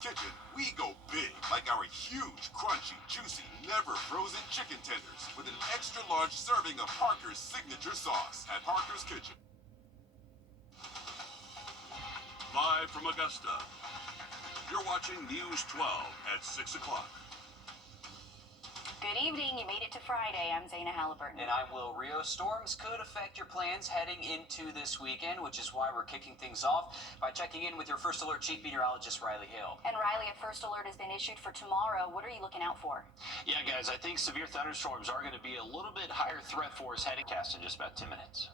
Kitchen, we go big, like our huge, crunchy, juicy, never frozen chicken tenders with an extra large serving of Parker's signature sauce at Parker's Kitchen. Live from Augusta, you're watching News 12 at 6 o'clock. Good evening. You made it to Friday. I'm Zaina Halliburton. And I'm Will Rio. Storms could affect your plans heading into this weekend, which is why we're kicking things off by checking in with your First Alert Chief Meteorologist, Riley Hill. And Riley, a First Alert has been issued for tomorrow. What are you looking out for? Yeah, guys, I think severe thunderstorms are going to be a little bit higher threat for us heading cast in just about 10 minutes.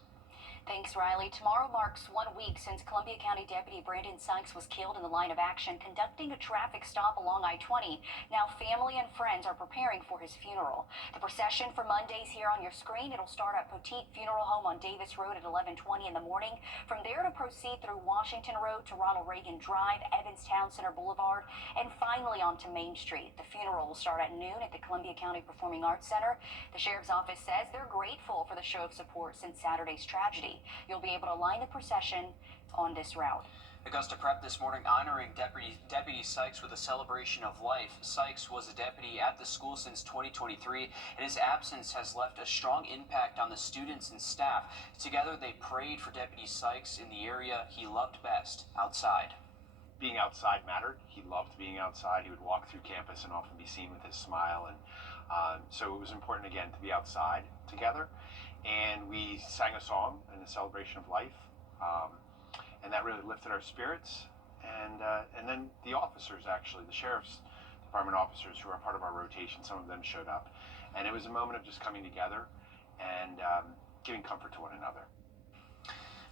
Thanks, Riley. Tomorrow marks 1 week since Columbia County Deputy Brandon Sykes was killed in the line of action conducting a traffic stop along I-20. Now, family and friends are preparing for his funeral. The procession for Monday's here on your screen. It'll start at Poteet Funeral Home on Davis Road at 11:20 in the morning. From there to proceed through Washington Road to Ronald Reagan Drive, Evans Town Center Boulevard, and finally onto Main Street. The funeral will start at noon at the Columbia County Performing Arts Center. The Sheriff's Office says they're grateful for the show of support since Saturday's tragedy. You'll be able to line the procession on this route. Augusta Prep this morning honoring Deputy Sykes with a celebration of life. Sykes was a deputy at the school since 2023, and his absence has left a strong impact on the students and staff. Together, they prayed for Deputy Sykes in the area he loved best, outside. Being outside mattered. He loved being outside. He would walk through campus and often be seen with his smile, and so it was important again to be outside together. And we sang a song in the celebration of life, and that really lifted our spirits. And then the officers, actually, the Sheriff's Department officers who are part of our rotation, some of them showed up, and it was a moment of just coming together and giving comfort to one another.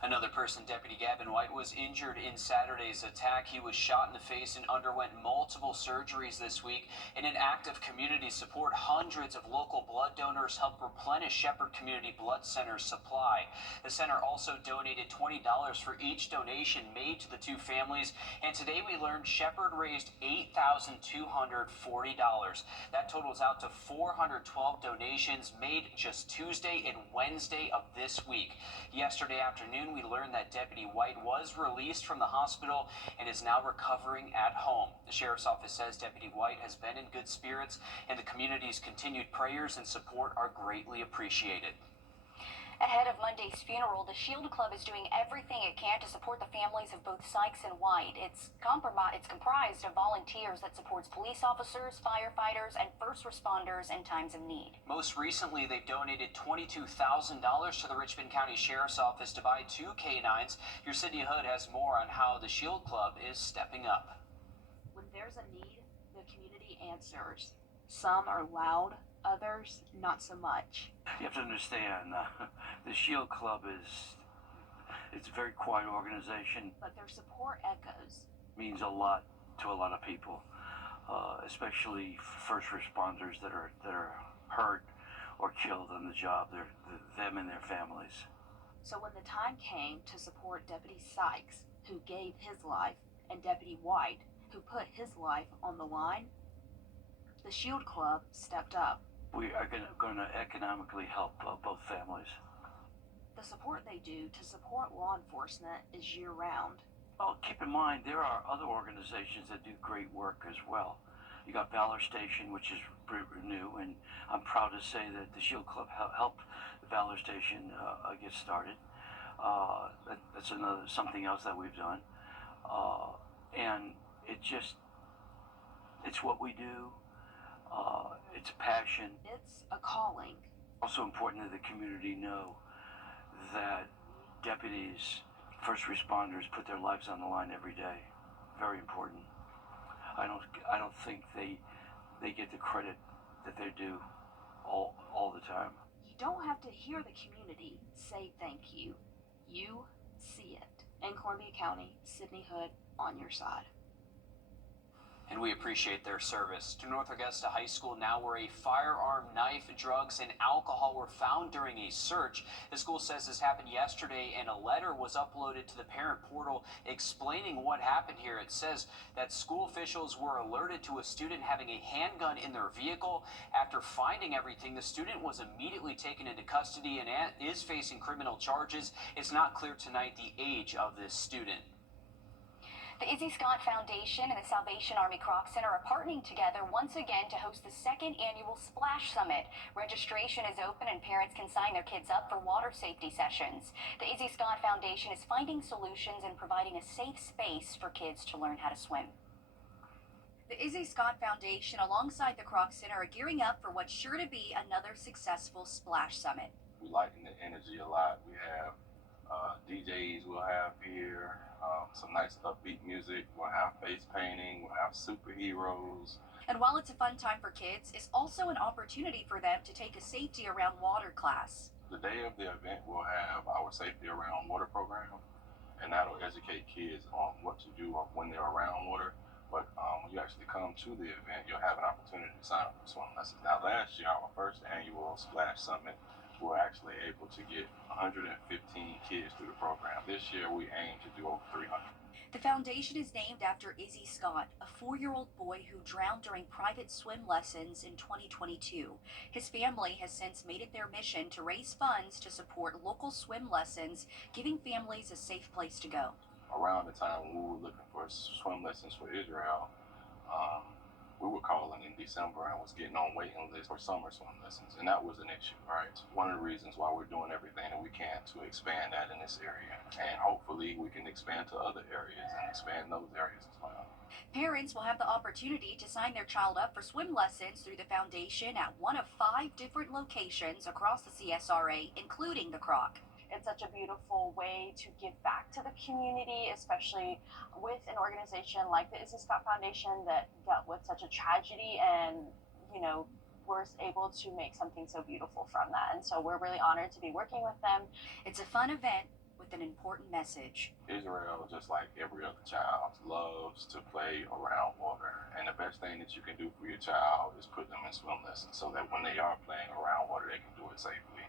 Another person, Deputy Gavin White, was injured in Saturday's attack. He was shot in the face and underwent multiple surgeries this week. In an act of community support, hundreds of local blood donors helped replenish Shepherd Community Blood Center's supply. The center also donated $20 for each donation made to the two families. And today we learned Shepherd raised $8,240. That totals out to 412 donations made just Tuesday and Wednesday of this week. Yesterday afternoon, we learned that Deputy White was released from the hospital and is now recovering at home. The Sheriff's Office says Deputy White has been in good spirits, and the community's continued prayers and support are greatly appreciated. Ahead of Monday's funeral, the Shield Club is doing everything it can to support the families of both Sykes and White. It's comprised of volunteers that supports police officers, firefighters, and first responders in times of need. Most recently, they've donated $22,000 to the Richmond County Sheriff's Office to buy 2 canines. Your Sydney Hood has more on how the Shield Club is stepping up. When there's a need, the community answers. Some are loud, others not so much. You have to understand, the Shield Club it's a very quiet organization. But their support echoes. Means a lot to a lot of people, especially first responders that are hurt or killed on the job. Them and their families. So when the time came to support Deputy Sykes, who gave his life, and Deputy White, who put his life on the line, the Shield Club stepped up. We are going to economically help both families. The support they do to support law enforcement is year-round. Well, keep in mind, there are other organizations that do great work as well. You got Valor Station, which is new, and I'm proud to say that the Shield Club helped the Valor Station get started. That's something else that we've done. And it's what we do. It's passion. It's a calling. Also important that the community know that deputies, first responders put their lives on the line every day. Very important. I don't think they get the credit that they do all the time. You don't have to hear the community say thank you. You see it. In Columbia County, Sydney Hood on your side. And we appreciate their service. To North Augusta High School now, where a firearm, knife, drugs, and alcohol were found during a search. The school says this happened yesterday, and a letter was uploaded to the parent portal explaining what happened here. It says that school officials were alerted to a student having a handgun in their vehicle. After finding everything, the student was immediately taken into custody and is facing criminal charges. It's not clear tonight the age of this student. The Izzy Scott Foundation and the Salvation Army Croc Center are partnering together once again to host the second annual Splash Summit. Registration is open and parents can sign their kids up for water safety sessions. The Izzy Scott Foundation is finding solutions and providing a safe space for kids to learn how to swim. The Izzy Scott Foundation alongside the Croc Center are gearing up for what's sure to be another successful Splash Summit. We lighten the energy a lot. We have DJs we'll have here, some nice upbeat music. We'll have face painting, we'll have superheroes. And while it's a fun time for kids, it's also an opportunity for them to take a safety around water class. The day of the event, we'll have our safety around water program, and that'll educate kids on what to do when they're around water. But when you actually come to the event, you'll have an opportunity to sign up for swim lessons. Now, last year, our first annual Splash Summit, we were actually able to get 115 kids through the program. This year, we aim to do over 300. The foundation is named after Izzy Scott, a 4-year-old boy who drowned during private swim lessons in 2022. His family has since made it their mission to raise funds to support local swim lessons, giving families a safe place to go. Around the time when we were looking for swim lessons for Israel, we were calling in December and was getting on waiting lists for summer swim lessons, and that was an issue, right? It's one of the reasons why we're doing everything that we can to expand that in this area, and hopefully we can expand to other areas and expand those areas as well. Parents will have the opportunity to sign their child up for swim lessons through the foundation at one of 5 different locations across the CSRA, including the Croc. It's such a beautiful way to give back to the community, especially with an organization like the Izzy Scott Foundation that dealt with such a tragedy, and we're able to make something so beautiful from that. And so we're really honored to be working with them. It's a fun event with an important message. Israel, just like every other child, loves to play around water, and the best thing that you can do for your child is put them in swim lessons so that when they are playing around water, they can do it safely.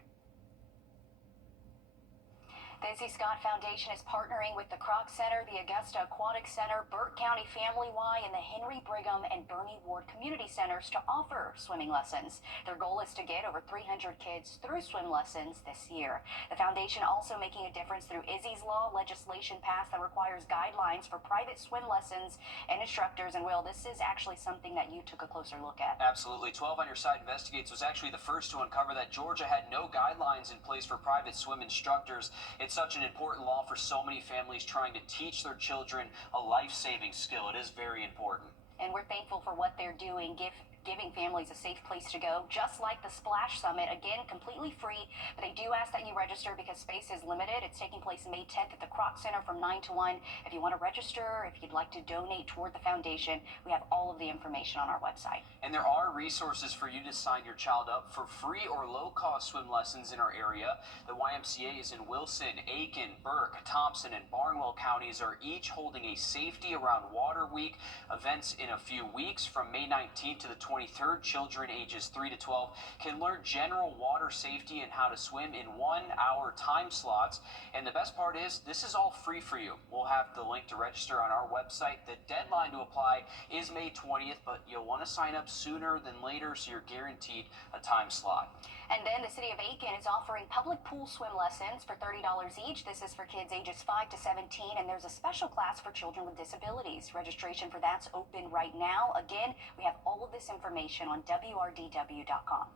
The Izzy Scott Foundation is partnering with the Croc Center, the Augusta Aquatic Center, Burke County Family Y, and the Henry Brigham and Bernie Ward Community Centers to offer swimming lessons. Their goal is to get over 300 kids through swim lessons this year. The foundation also making a difference through Izzy's Law legislation passed that requires guidelines for private swim lessons and instructors. And Will, this is actually something that you took a closer look at. Absolutely. 12 on Your Side Investigates was actually the first to uncover that Georgia had no guidelines in place for private swim instructors. It's such an important law for so many families trying to teach their children a life-saving skill. It is very important. And we're thankful for what they're doing, giving families a safe place to go, just like the Splash Summit, again, completely free, but they do ask that you register because space is limited. It's taking place May 10th at the Croc Center from 9 to 1. If you want to register, if you'd like to donate toward the foundation, we have all of the information on our website. And there are resources for you to sign your child up for free or low-cost swim lessons in our area. The YMCA is in Wilson, Aiken, Burke, Thompson, and Barnwell counties are each holding a Safety Around Water Week. Events in a few weeks from May 19th to the 23rd. Children ages 3 to 12 can learn general water safety and how to swim in 1-hour time slots. And the best part is, this is all free for you. We'll have the link to register on our website. The deadline to apply is May 20th, but you'll want to sign up sooner than later so you're guaranteed a time slot. And then the city of Aiken is offering public pool swim lessons for $30 each. This is for kids ages 5 to 17, and there's a special class for children with disabilities. Registration for that's open right now. Again, we have all of this information on wrdw.com.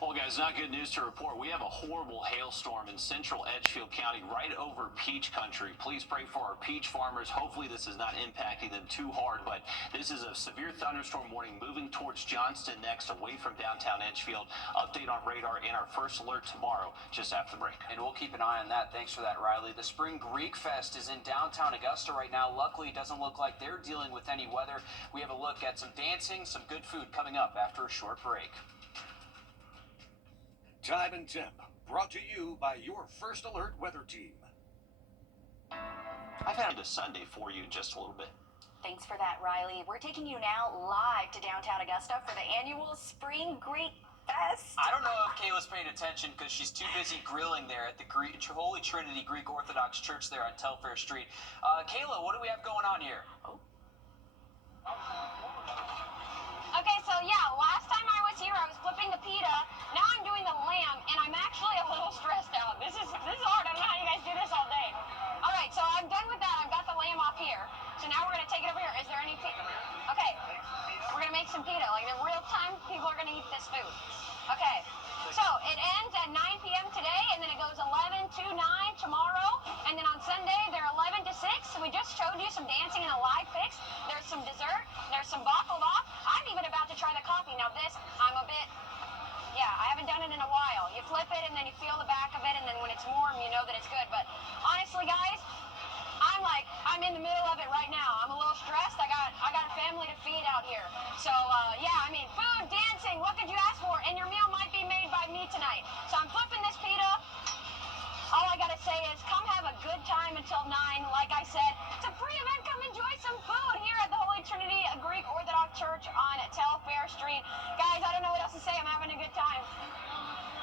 Well, guys, not good news to report. We have a horrible hailstorm in central Edgefield County right over peach country. Please pray for our peach farmers. Hopefully this is not impacting them too hard, but this is a severe thunderstorm warning moving towards Johnston next, away from downtown Edgefield. Update on radar and our first alert tomorrow, just after the break. And we'll keep an eye on that. Thanks for that, Riley. The Spring Greek Fest is in downtown Augusta right now. Luckily, it doesn't look like they're dealing with any weather. We have a look at some dancing, some good food coming up after a short break. Time and Temp, brought to you by your First Alert weather team. I've had a Sunday for you in just a little bit. Thanks for that, Riley. We're taking you now live to downtown Augusta for the annual Spring Greek Fest. I don't know if Kayla's paying attention because she's too busy grilling there at the Holy Trinity Greek Orthodox Church there on Telfair Street. Kayla, what do we have going on here? Okay, so yeah, last time I was here, I was flipping the pita. Now I'm doing the lamb, and I'm actually a little stressed out. This is hard. I don't know how you guys do this all day. All right, so I'm done with that. I've got the lamb we just showed you some dancing in a live fix. There's some dessert. There's some baklava. I'm even about to try the coffee. Now this, I'm a bit, I haven't done it in a while. You flip it and then you feel the back of it, and then when it's warm, you know that it's good. But honestly, guys, I'm in the middle of it right now. I'm a little stressed. I got a family to feed out here. So food, dancing, what could you ask for? And your meal might be made by me tonight. So I'm flipping this pita. All I gotta say is come have a good time until 9. Like I said, it's a free event. Come enjoy some food here at the Holy Trinity Greek Orthodox Church on Telfair Street. Guys, I don't know what else to say. I'm having a good time.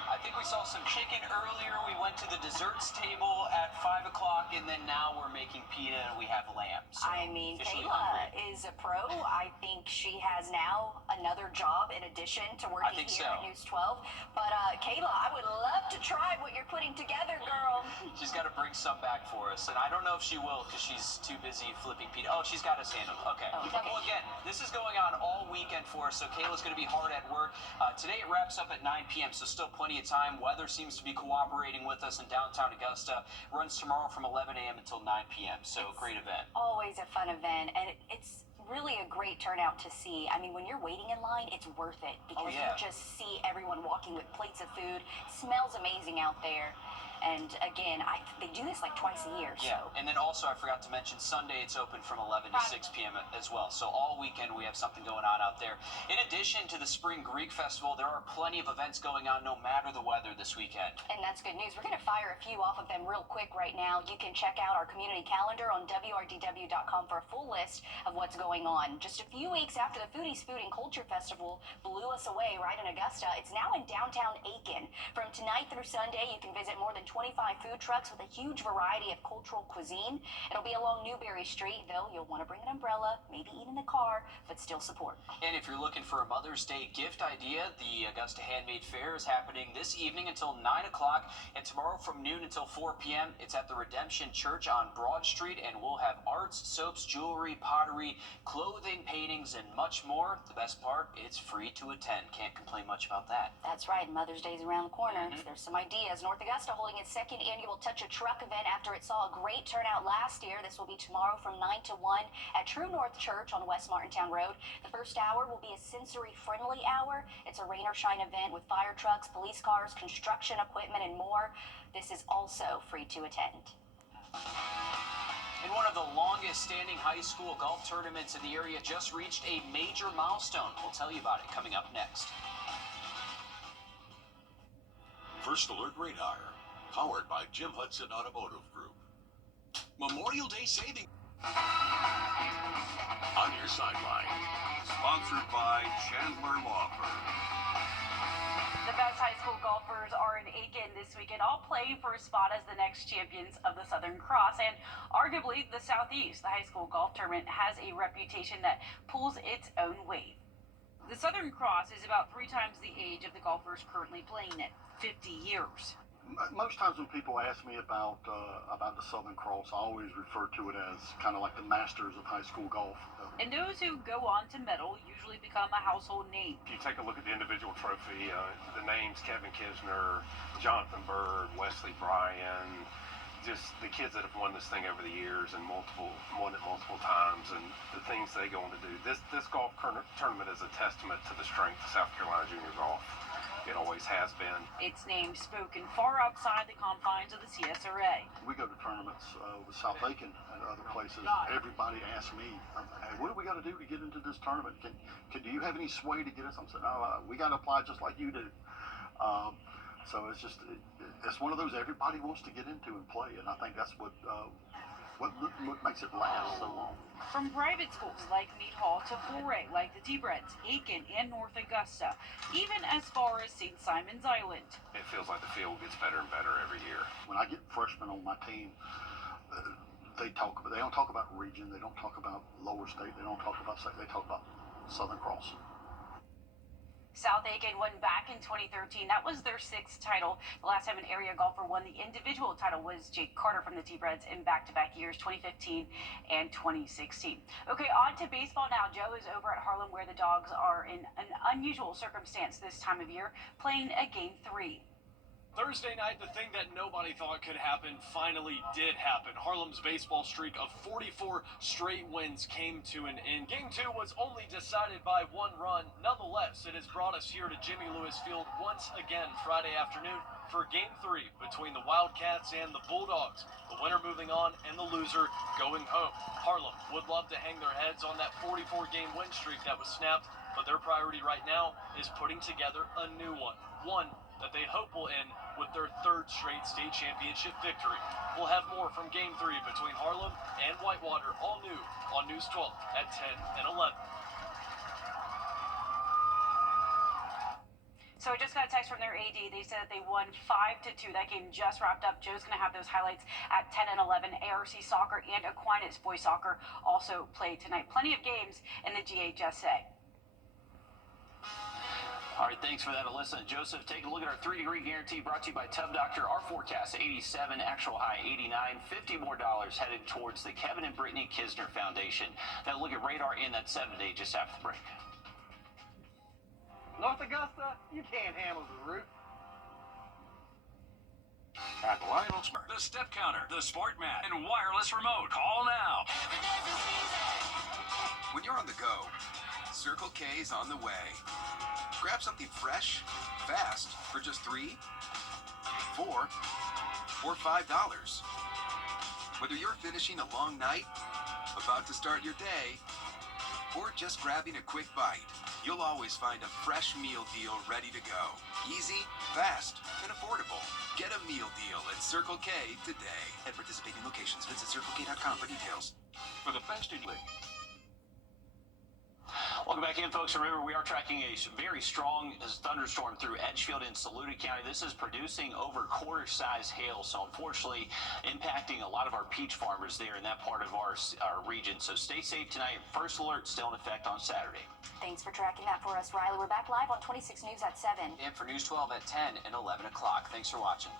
I think we saw some chicken earlier. We went to the desserts table at 5 o'clock, and then now we're making pita and we have lamb. So I mean, officially Kayla hungry. is a pro. I think she has now another job in addition to working here at News 12. But Kayla, I would love to try what you're putting together, girl. She's got to bring some back for us, and I don't know if she will because she's too busy flipping pita. Oh, she's got us handled. Okay. Well, again, this is going on all weekend for us, so Kayla's going to be hard at work. Today it wraps up at 9 p.m., so still plenty of time. Weather seems to be cooperating with us in downtown Augusta. Runs tomorrow from 11 a.m. until 9 p.m., so great event. Always a fun event, and it's really a great turnout to see. I mean, when you're waiting in line, it's worth it because you just see everyone walking with plates of food. Smells amazing out there. And again, they do this like twice a year. Yeah, and then also I forgot to mention Sunday it's open from 11 to 6 p.m. as well. So all weekend we have something going on out there. In addition to the Spring Greek Festival, there are plenty of events going on no matter the weather this weekend. And that's good news. We're going to fire a few off of them real quick right now. You can check out our community calendar on wrdw.com for a full list of what's going on. Just a few weeks after the Foodies Food and Culture Festival blew us away right in Augusta, it's now in downtown Aiken. From tonight through Sunday, you can visit more than 25 food trucks with a huge variety of cultural cuisine. It'll be along Newberry Street, though you'll want to bring an umbrella, maybe eat in the car, but still support. And if you're looking for a Mother's Day gift idea, the Augusta Handmade Fair is happening this evening until 9 o'clock, and tomorrow from noon until 4 p.m. It's at the Redemption Church on Broad Street, and we'll have arts, soaps, jewelry, pottery, clothing, paintings, and much more. The best part, it's free to attend. Can't complain much about that. That's right. Mother's Day's around the corner. There's some ideas. North Augusta holding its second annual Touch a Truck event after it saw a great turnout last year. This will be tomorrow from 9 to 1 at True North Church on West Martintown Road. The first hour will be a sensory-friendly hour. It's a rain or shine event with fire trucks, police cars, construction equipment, and more. This is also free to attend. And one of the longest standing high school golf tournaments in the area just reached a major milestone. We'll tell you about it coming up next. First Alert Radar, powered by Jim Hudson Automotive Group. Memorial Day saving on your sideline. Sponsored by Chandler Law Firm. The best high school golfers are in Aiken this weekend, all playing for a spot as the next champions of the Southern Cross and arguably the Southeast. The high school golf tournament has a reputation that pulls its own weight. The Southern Cross is about 3 times the age of the golfers currently playing it, 50 years. Most times when people ask me about the Southern Cross, I always refer to it as kind of like the masters of high school golf. And those who go on to medal usually become a household name. If you take a look at the individual trophy, the names Kevin Kisner, Jonathan Bird, Wesley Bryan, just the kids that have won this thing over the years and won it multiple times, and the things they go on to do. This golf tournament is a testament to the strength of South Carolina junior golf. It always has been. Its name spoken far outside the confines of the CSRA. We go to tournaments with South Aiken and other places. Everybody asks me, hey, what do we got to do to get into this tournament? Do you have any sway to get us? I'm saying, no, we got to apply just like you do. So it's one of those everybody wants to get into and play, and I think that's what makes it last so long. From private schools like Meade Hall to Foray, like the T-Breads, Aiken, and North Augusta, even as far as St. Simon's Island. It feels like the field gets better and better every year. When I get freshmen on my team, they don't talk about region, they don't talk about lower state, they don't talk about state, they talk about Southern Cross. South Aiken won back in 2013. That was their 6th title. The last time an area golfer won the individual title was Jake Carter from the T-Breads in back-to-back years, 2015 and 2016. Okay, on to baseball now. Joe is over at Harlem where the Dogs are in an unusual circumstance this time of year, playing a Game 3. Thursday night, the thing that nobody thought could happen finally did happen. Harlem's baseball streak of 44 straight wins came to an end. Game 2 was only decided by 1 run. Nonetheless, it has brought us here to Jimmy Lewis Field once again Friday afternoon for Game 3 between the Wildcats and the Bulldogs. The winner moving on and the loser going home. Harlem would love to hang their heads on that 44-game win streak that was snapped, but their priority right now is putting together a new one that they hope will end with their 3rd straight state championship victory. We'll have more from Game 3 between Harlem and Whitewater, all new on News 12 at 10 and 11. So I just got a text from their AD. They said that they won 5-2. That game just wrapped up. Joe's going to have those highlights at 10 and 11. ARC Soccer and Aquinas Boys Soccer also played tonight. Plenty of games in the GHSA. All right, thanks for that, Alyssa and Joseph. Take a look at our 3-degree guarantee brought to you by Tub Doctor. Our forecast, 87, actual high 89, $50 more headed towards the Kevin and Brittany Kisner Foundation. Now look at radar in that 7-day just after the break. North Augusta, you can't handle the roof. At Lionel Smart, the step counter, the sport mat, and wireless remote. Call now. When you're on the go, Circle K is on the way. Grab something fresh, fast, for just $3, $4, or $5. Whether you're finishing a long night, about to start your day, or just grabbing a quick bite, you'll always find a fresh meal deal ready to go. Easy, fast, and affordable. Get a meal deal at Circle K today. At participating locations, visit CircleK.com for details. For the best in Welcome back in, folks. Remember, we are tracking a very strong thunderstorm through Edgefield and Saluda County. This is producing over quarter-size hail, so unfortunately impacting a lot of our peach farmers there in that part of our region. So stay safe tonight. First alert still in effect on Saturday. Thanks for tracking that for us, Riley. We're back live on 26 News at 7. And for News 12 at 10 and 11 o'clock. Thanks for watching.